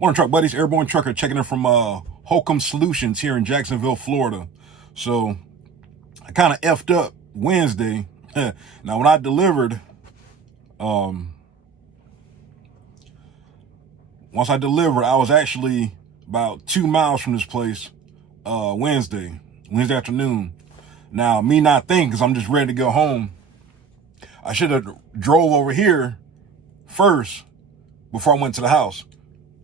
Morning, truck buddies. Airborne trucker checking in from Holcomb Solutions here in Jacksonville, Florida. So I kind of effed up Wednesday. Now, when I delivered, once I delivered, I was actually about 2 miles from this place Wednesday afternoon. Now, me not thinking, because I'm just ready to go home, I should have drove over here first before I went to the house.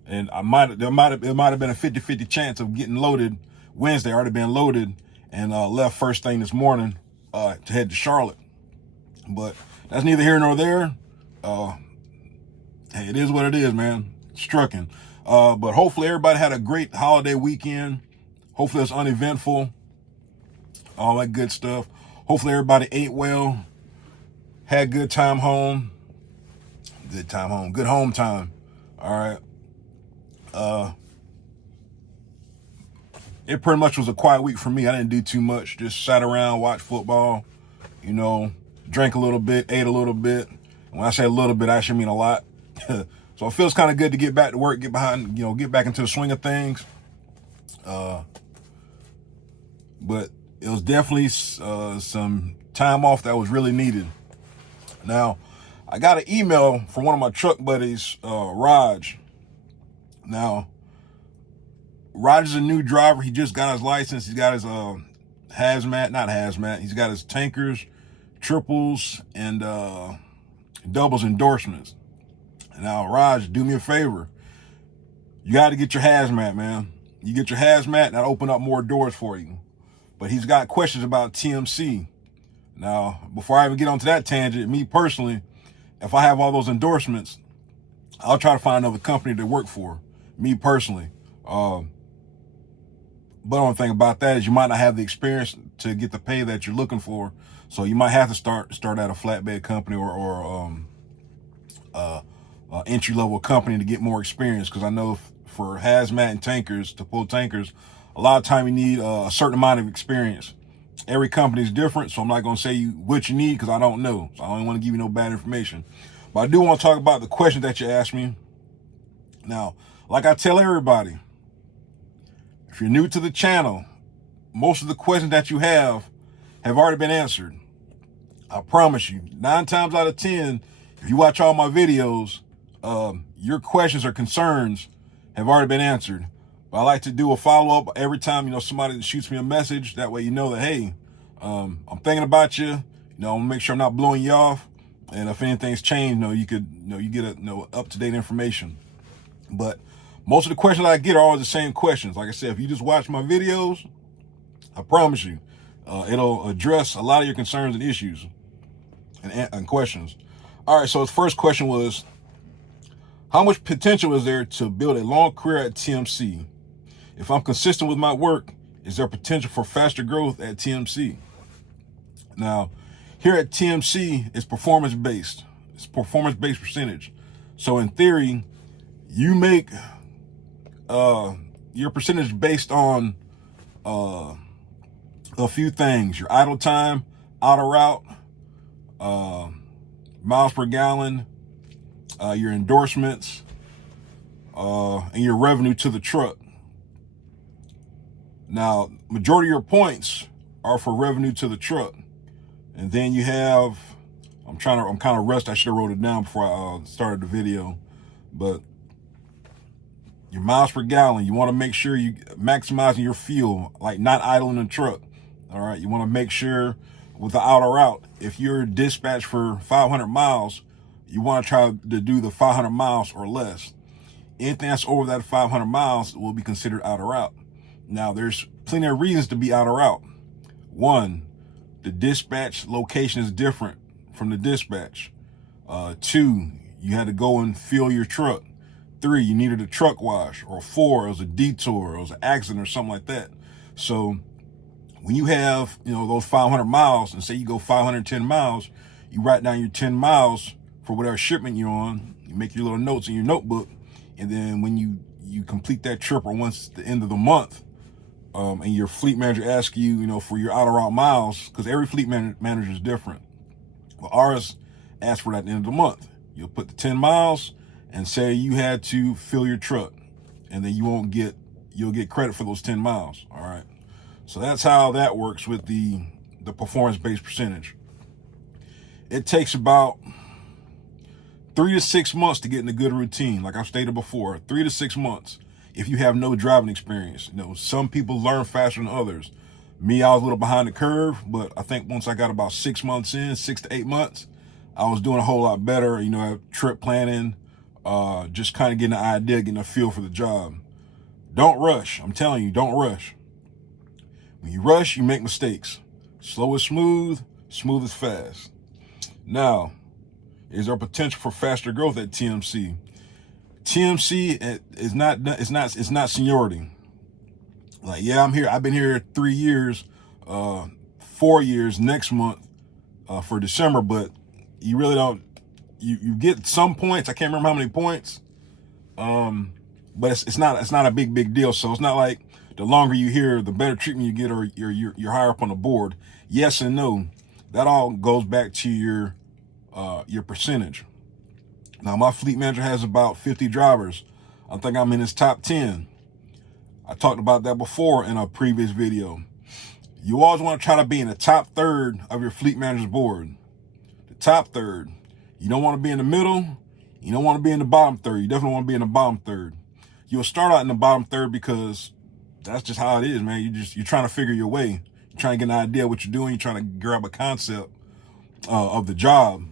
And it might have been a 50-50 chance of getting loaded Wednesday. I already been loaded and left first thing this morning to head to Charlotte. But that's neither here nor there. Hey, it is what it is, man. It's trucking. But hopefully everybody had a great holiday weekend. Hopefully it's uneventful. All that good stuff. Hopefully everybody ate well. Had good time home. Good time home. Good home time. All right. It pretty much was a quiet week for me. I didn't do too much. Just sat around, watched football, drank a little bit, ate a little bit. When I say a little bit, I actually mean a lot. So it feels kind of good to get back to work, get back into the swing of things. But it was definitely some time off that was really needed. Now, I got an email from one of my truck buddies, Raj. Now, Raj is a new driver. He just got his license. He's got his not hazmat. He's got his tankers, triples, and doubles endorsements. Now, Raj, do me a favor. You got to get your hazmat, man. You get your hazmat, and that'll open up more doors for you. But he's got questions about TMC. Now, before I even get onto that tangent, me personally, if I have all those endorsements, I'll try to find another company to work for. Me personally. But the only thing about that is you might not have the experience to get the pay that you're looking for. So you might have to start at a flatbed company or entry-level company to get more experience. Because I know for hazmat and tankers, to pull tankers, a lot of time you need a certain amount of experience. Every company is different, so I'm not going to say what you need because I don't know. So I don't want to give you no bad information. But I do want to talk about the question that you asked me. Now, like I tell everybody, if you're new to the channel, most of the questions that you have already been answered. I promise you, 9 times out of 10, if you watch all my videos, your questions or concerns have already been answered. But I like to do a follow-up every time, somebody shoots me a message. That way you know that, hey, I'm thinking about you. I'm gonna make sure I'm not blowing you off. And if anything's changed, you get up-to-date information. But most of the questions I get are always the same questions. Like I said, if you just watch my videos, I promise you, it'll address a lot of your concerns and issues and questions. All right, so his first question was, how much potential is there to build a long career at TMC? If I'm consistent with my work, is there potential for faster growth at TMC? Now, here at TMC, it's performance-based. It's performance-based percentage. So in theory, you make your percentage based on a few things: your idle time, out of route, miles per gallon, your endorsements, and your revenue to the truck. Now, majority of your points are for revenue to the truck. And then you have, I'm kind of rushed. I should have wrote it down before I started the video. But your miles per gallon, you want to make sure you maximizing your fuel, like not idling the truck. All right. You want to make sure with the outer route, if you're dispatched for 500 miles, you want to try to do the 500 miles or less. Anything that's over that 500 miles will be considered out of route. Now, there's plenty of reasons to be out of route. 1, the dispatch location is different from the dispatch. 2, you had to go and fill your truck. 3, you needed a truck wash. Or 4, it was a detour, it was an accident or something like that. So when you have, those 500 miles, and say you go 510 miles, you write down your 10 miles for whatever shipment you're on, you make your little notes in your notebook, and then when you complete that trip, or once the end of the month, and your fleet manager asks you, for your out of route miles, because every fleet manager is different. Well, ours asks for that at the end of the month. You'll put the 10 miles and say you had to fill your truck. and then you'll get credit for those 10 miles. All right. So that's how that works with the performance-based percentage. It takes about 3 to 6 months to get in a good routine. Like I've stated before, 3 to 6 months if you have no driving experience. Some people learn faster than others. Me, I was a little behind the curve, but I think once I got about 6 months in, 6 to 8 months, I was doing a whole lot better. Trip planning, just kind of getting an idea, getting a feel for the job. Don't rush. I'm telling you, don't rush. When you rush, you make mistakes. Slow is smooth, smooth is fast. Now, is there potential for faster growth at TMC? TMC is not seniority. Like, yeah, I'm here. I've been here 3 years, 4 years next month for December, but you really don't. You get some points. I can't remember how many points, but it's not a big deal. So it's not like the longer you here, the better treatment you get, or you're higher up on the board. Yes and no. That all goes back to your percentage. Now, my fleet manager has about 50 drivers. I think I'm in his top 10. I talked about that before in a previous video. You always want to try to be in the top third of your fleet manager's board. The top third. You don't want to be in the middle. You don't want to be in the bottom third. You definitely want to be in the bottom third. You'll start out in the bottom third because that's just how it is, man. You're trying to figure your way. You're trying to get an idea of what you're doing. You're trying to grab a concept of the job.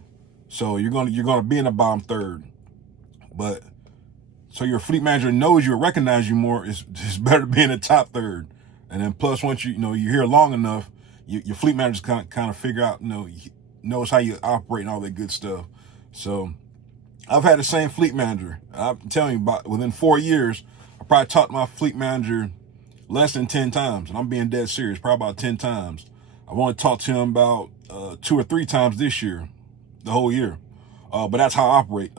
So you're gonna be in the bottom third. But so your fleet manager knows you, recognize you more. It's better to be in the top third. And then plus, once you're here long enough, your fleet manager kind of figure out, knows how you operate and all that good stuff. So I've had the same fleet manager. I'm telling you, about within 4 years, I probably talked to my fleet manager less than 10 times, and I'm being dead serious, probably about 10 times. I've only talked to him about 2 or 3 times this year, the whole year. But that's how I operate.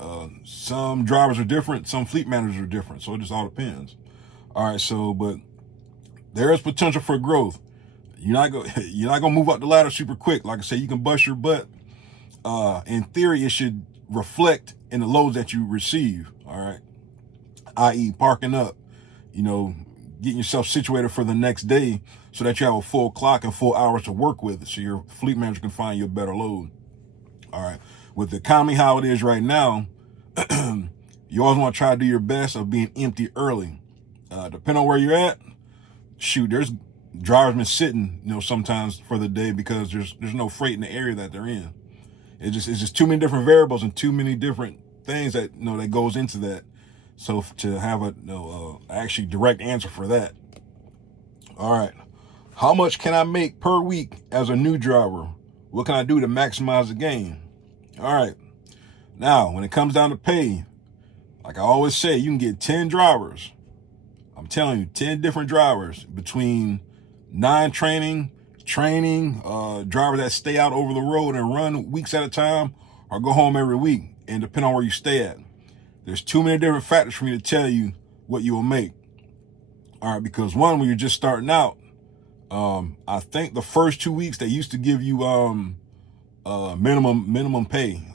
Some drivers are different, some fleet managers are different, so it just all depends. All right, but there is potential for growth. You're not gonna move up the ladder super quick. Like I said, you can bust your butt. In theory, it should reflect in the loads that you receive. All right, i.e., parking up, getting yourself situated for the next day so that you have a full clock and full hours to work with, so your fleet manager can find you a better load. All right, with the economy how it is right now, you always want to try to do your best of being empty early. Depending on where you're at, shoot, there's drivers been sitting, sometimes for the day because there's no freight in the area that they're in. It's just too many different variables and too many different things that that goes into that. So to have a actually direct answer for that. All right, how much can I make per week as a new driver? What can I do to maximize the gain? All right, now when it comes down to pay, like I always say, you can get 10 drivers. I'm telling you, 10 different drivers between non-training, training, drivers that stay out over the road and run weeks at a time or go home every week, and depending on where you stay at. There's too many different factors for me to tell you what you will make. All right, because one, when you're just starting out, I think the first 2 weeks they used to give you minimum pay.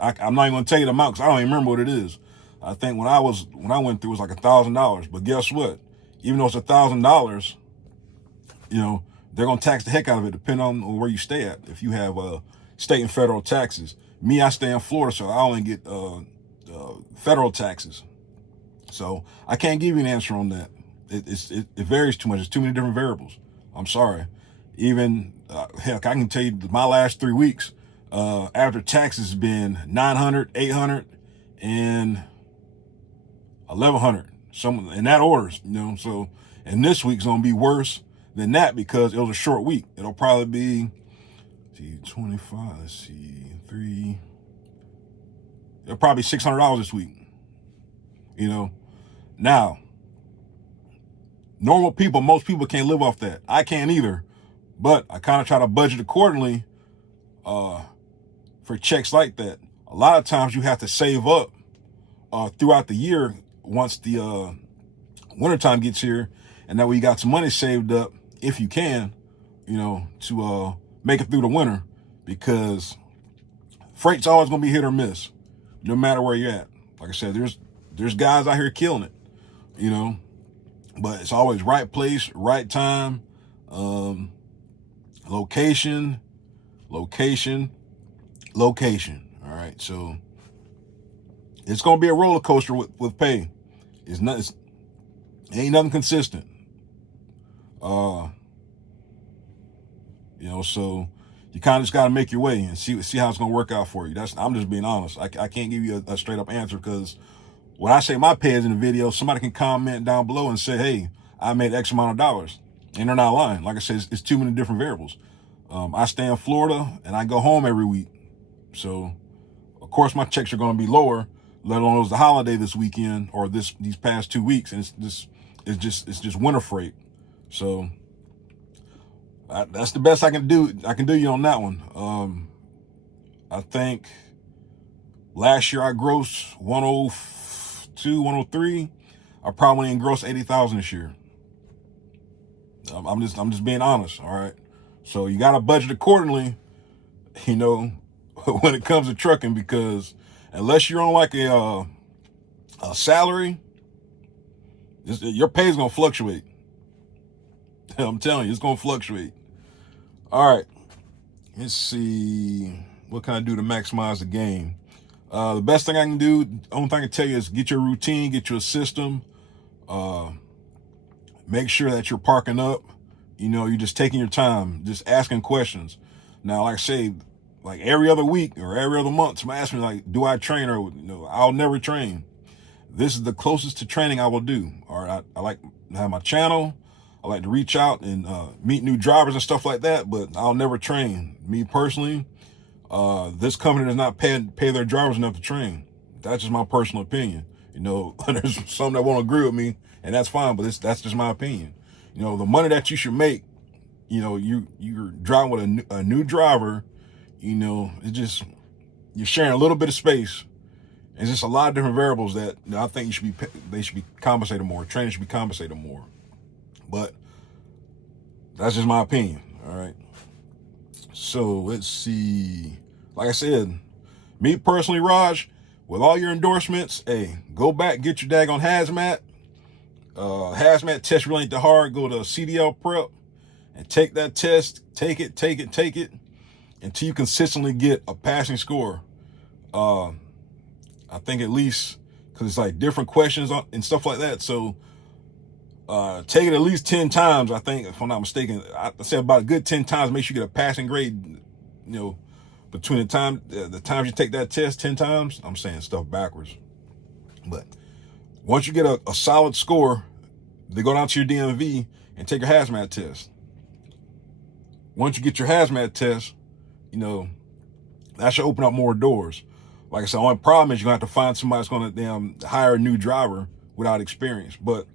I'm not even gonna tell you the amount because I don't even remember what it is. I think when I went through, it was like $1,000. But guess what? Even though it's $1,000, they're gonna tax the heck out of it depending on where you stay at. If you have state and federal taxes. Me, I stay in Florida, so I only get federal taxes. So I can't give you an answer on that. It varies too much. There's too many different variables. I'm sorry. Even heck, I can tell you my last 3 weeks after taxes has been $900, $800, and $1,100. Some in that order, So, and this week's gonna be worse than that because it was a short week. It'll probably be 25. Let's see, 3. It'll probably be $600 this week. Now, normal people, most people can't live off that. I can't either, but I kind of try to budget accordingly for checks like that. A lot of times you have to save up throughout the year once the wintertime gets here, and that way you got some money saved up if you can, to make it through the winter, because freight's always going to be hit or miss no matter where you're at. Like I said, there's guys out here killing it. you know, but it's always right place, right time, location, location, location. All right. So it's going to be a roller coaster with pay. It's not, it ain't nothing consistent. Uh, so you kind of just got to make your way and see how it's going to work out for you. I'm just being honest. I can't give you a straight up answer, because when I say my pay is in the video, somebody can comment down below and say, hey, I made X amount of dollars. And they're not lying. Like I said, it's too many different variables. I stay in Florida and I go home every week. So, of course, my checks are going to be lower, let alone it was the holiday this weekend or these past 2 weeks. And it's just winter freight. So that's the best I can do. I can do you on that one. I think last year I grossed 102, 103. I probably ain't grossed 80,000 this year. I'm just being honest. All right. So you got to budget accordingly, when it comes to trucking, because unless you're on like a salary, your pay is going to fluctuate. I'm telling you, it's going to fluctuate. All right. Let's see. What can I do to maximize the game? The best thing I can do, the only thing I can tell you is get your routine, get your system. Make sure that you're parking up. You're just taking your time, just asking questions. Now, like I say, like every other week or every other month, somebody asks me, like, do I train? Or, I'll never train. This is the closest to training I will do. All right. I like to have my channel. I like to reach out and meet new drivers and stuff like that, but I'll never train. Me personally, this company does not pay their drivers enough to train. That's just my personal opinion. There's some that won't agree with me, and that's fine, but that's just my opinion. The money that you should make, you're driving with a new driver, it's just, you're sharing a little bit of space. It's just a lot of different variables that I think they should be compensated more. Trainers should be compensated more. But that's just my opinion. All right. So let's see. Like I said, me personally, Raj, with all your endorsements, hey, go back, get your daggone hazmat. Hazmat test really ain't that hard. Go to CDL prep and take that test. Take it until you consistently get a passing score. I think at least, because it's like different questions and stuff like that. So take it at least 10 times, I think, if I'm not mistaken. I say about a good 10 times, make sure you get a passing grade, between the times you take that test 10 times. I'm saying stuff backwards. But once you get a solid score, they go down to your DMV and take a hazmat test. Once you get your hazmat test, that should open up more doors. Like I said, the only problem is you're going to have to find somebody that's going to hire a new driver without experience. But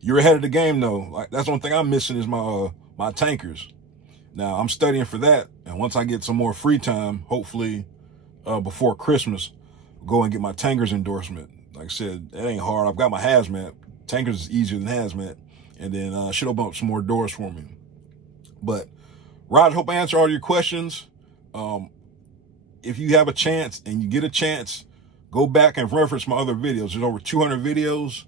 you're ahead of the game, though. Like, that's the only thing I'm missing is my tankers. Now, I'm studying for that. And once I get some more free time, hopefully before Christmas, go and get my tankers endorsement. Like I said, it ain't hard. I've got my hazmat. Tankers is easier than hazmat. And then should open up some more doors for me. But, Raj, hope I answered all your questions. If you have a chance and you get a chance, go back and reference my other videos. There's over 200 videos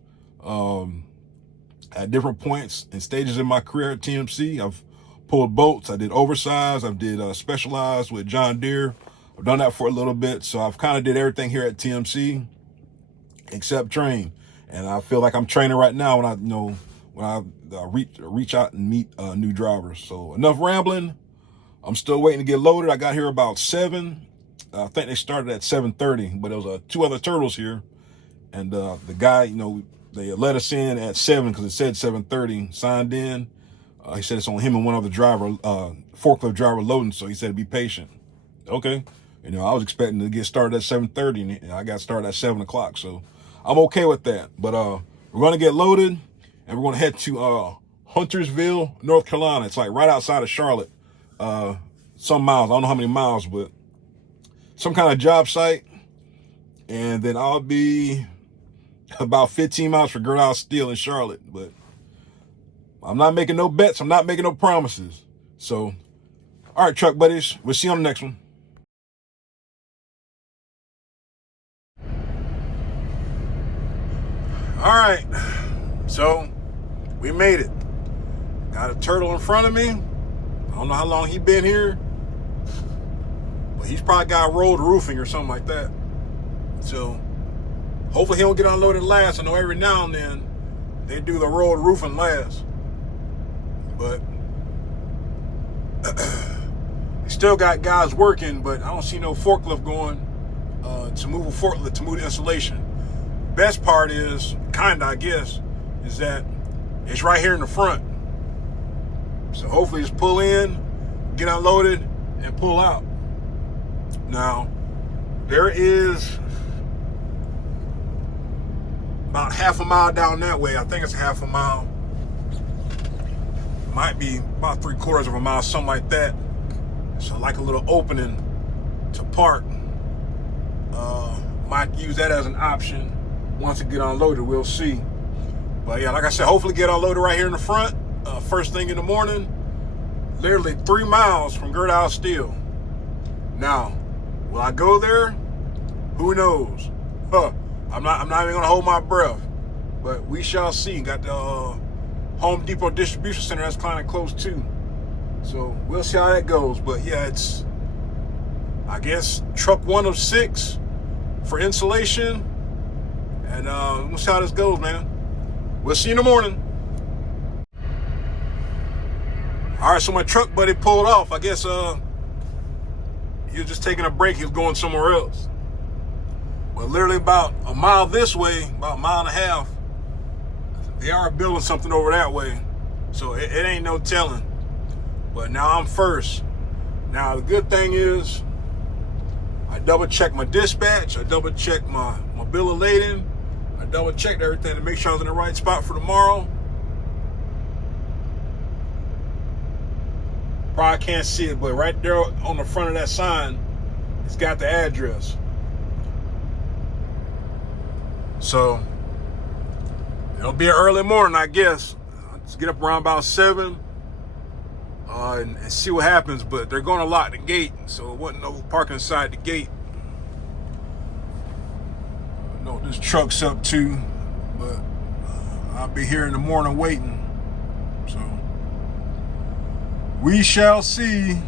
at different points and stages in my career at TMC. I've pulled boats. I did oversized. I did specialized with John Deere. I've done that for a little bit. So I've kind of did everything here at TMC except train. And I feel like I'm training right now when I reach out and meet new drivers. So enough rambling. I'm still waiting to get loaded. I got here about 7. I think they started at 7:30, but there was 2 other turtles here. And the guy, they let us in at 7 because it said 7:30, signed in. He said it's on him and one other driver, forklift driver loading. So he said, be patient. Okay. I was expecting to get started at 7:30 and I got started at 7 o'clock. So I'm okay with that. But we're going to get loaded and we're going to head to Huntersville, North Carolina. It's like right outside of Charlotte. Some miles. I don't know how many miles, but some kind of job site. And then I'll be about 15 miles for Gerdau Steel in Charlotte. But I'm not making no bets. I'm not making no promises. So, all right, truck buddies. We'll see you on the next one. All right. So we made it. Got a turtle in front of me. I don't know how long he been here, but he's probably got rolled roofing or something like that. So hopefully he don't get unloaded last. I know every now and then they do the rolled roofing last, but they still got guys working, but I don't see no forklift going to move a forklift to move the insulation. Best part is, kinda I guess, is that it's right here in the front. So hopefully just pull in, get unloaded, and pull out. Now, there is about half a mile down that way. I think it's half a mile. Might be about 3/4 of a mile, something like that. So like a little opening to park. Might use that as an option once it get unloaded. We'll see. But yeah, like I said, hopefully get unloaded right here in the front. First thing in the morning. Literally 3 miles from Gert House Steel. Now, will I go there? Who knows? I'm not even gonna hold my breath. But we shall see. Got the Home Depot distribution center that's kind of close too. So we'll see how that goes. But yeah, it's, I guess, truck 1 of 6 for insulation. And we'll see how this goes, man. We'll see you in the morning. All right, so my truck buddy pulled off. I guess he was just taking a break. He was going somewhere else. But literally about a mile this way, about a mile and a half, they are building something over that way. So it ain't no telling. But now I'm first. Now the good thing is I double checked my dispatch. I double checked my bill of lading. I double checked everything to make sure I was in the right spot for tomorrow. Probably can't see it, but right there on the front of that sign, it's got the address. So it'll be an early morning, I guess. Let's get up around about 7 and see what happens. But they're going to lock the gate, so it wasn't no parking inside the gate. I know this truck's up too, but I'll be here in the morning waiting. So we shall see.